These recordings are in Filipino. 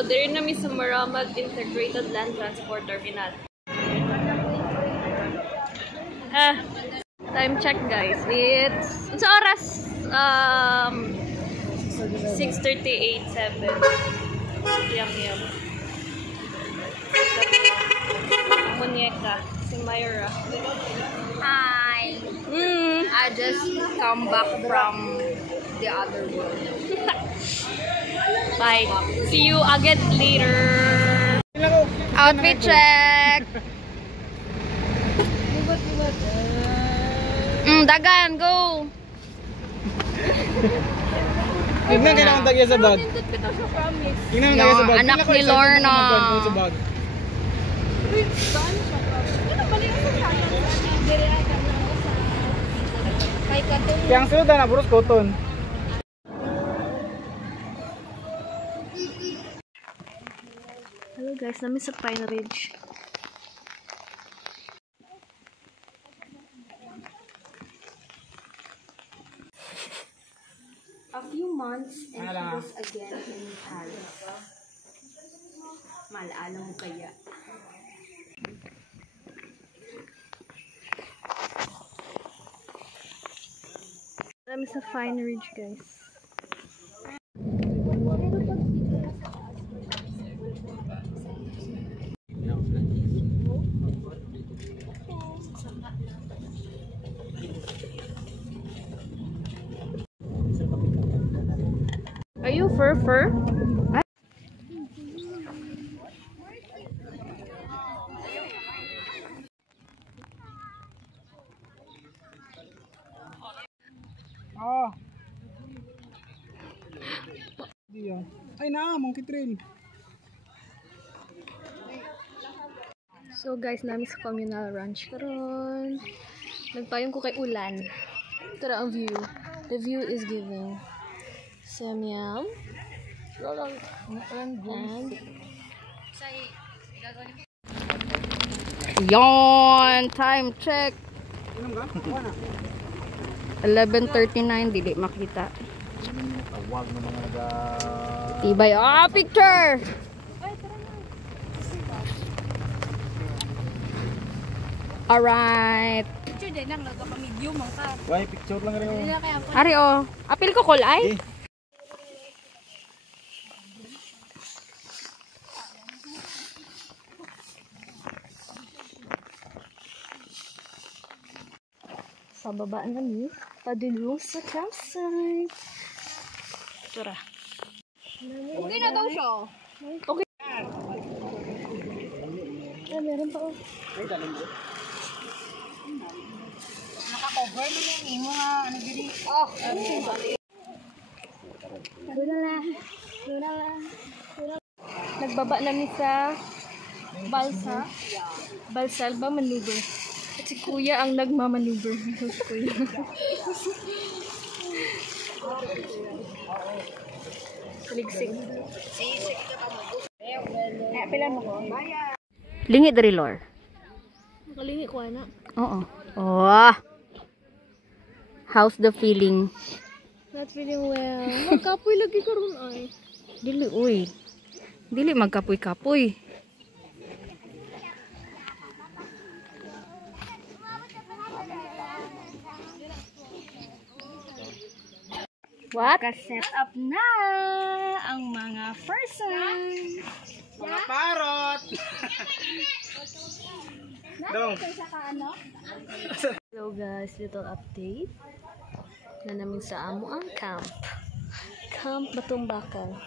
So, there na mi sa Maramag Integrated Land Transport Terminal. Time check guys. It's sa oras 6:38, 7 p.m. Muñeca, si Myra. Hi. I just come back from the other world. Bye. See you again later. Outfit check. Dagan, go. Tingnan ka naman tagya sa bag. Tingnan naman tagya sa bag. Anak ni Lorna. Yang sunod na buros cotton. Hello guys, namin sa Pine Ridge. A few months and she was again in Paris. Malaala mo kaya. Namin sa Pine Ridge guys. Are you fur? Oh. Diyan. Ay na, monkey trail. So guys, namin sa communal ranch karon. Nagpayong ko kay ulan. Tara ang view. The view is giving Samyam and Yon, time check. 11:39, dili makita. Tawag ng mga naga. Tibay. Picture. Alright. Picture din lang nagpa-medium ang ka. Why picture lang rin. Ari apil ko kulay. sa baba namin, padulong sa campsite. Tara. Okay na daw siya. Okay. Meron pa oh. Naka-cover mo yung imo nga. Ano gini? Nagbaba namin sa Balsal ba maneuver. At si Kuya ang nagmamaneuver. Si Kuya. Ligsig. Pilan mo ko? Lingi dari lor. Nakalingi ko na. Oo. Oh. How's the feeling? Not feeling well. Magkapoy lagi karon ay. Dili uy. Dili magkapoy-kapoy. What? Set up na ang mga person. Mga parot! Dong. Hello guys, little update. Na namin sa amo ang camp. Camp Batumbakal.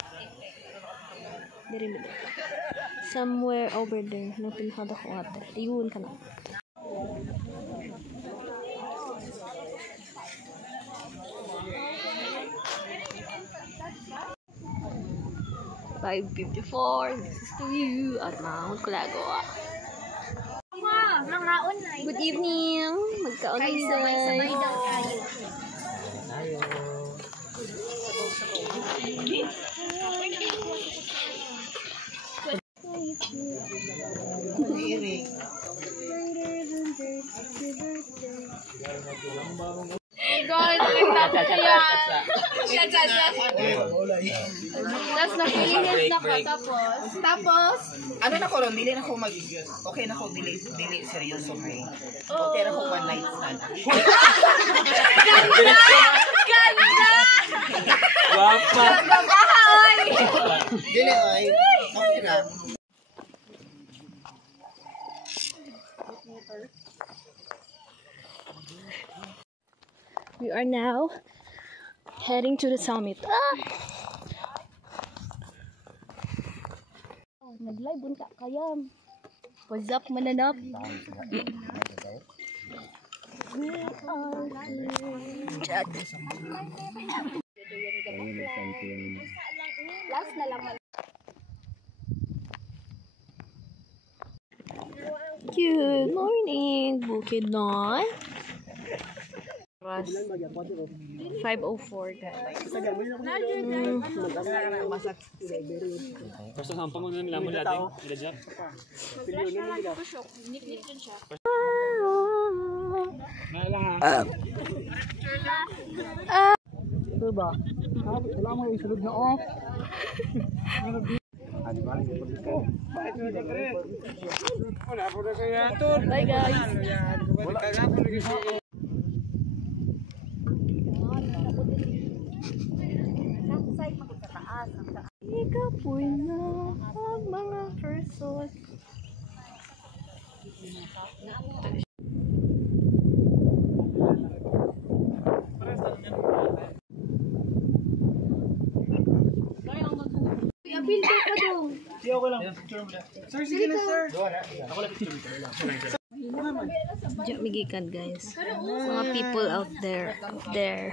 Diri somewhere over there. Nang pinakada ko ate. Ayun ka na. $5.54. This is to you at Mount Colago. Good evening. Magkaon ng sabay daw tayo. God, tingnan niya. Tapos nakilinit na ka, tapos, Ano na ko ron, dili na ko mag... Okay na ko, dili seryoso kay. Okay na ko one night stand. Wapa. Dili ay. Okay na. we are now heading to the summit. Nag-live unta kayam. What's up, mananap? We are here. Last na lang. Good morning, Bukidnon. 5:04 guys. Basta sampang mo na nila mo dati. Ilajap. Nailang ha. Ito ba? Wala mo isulod na off. Bye guys. Ikapoy na ang mga person. Bildo ka dong. Sir, sige na sir. Diyan migikan guys. Mga people out there. There.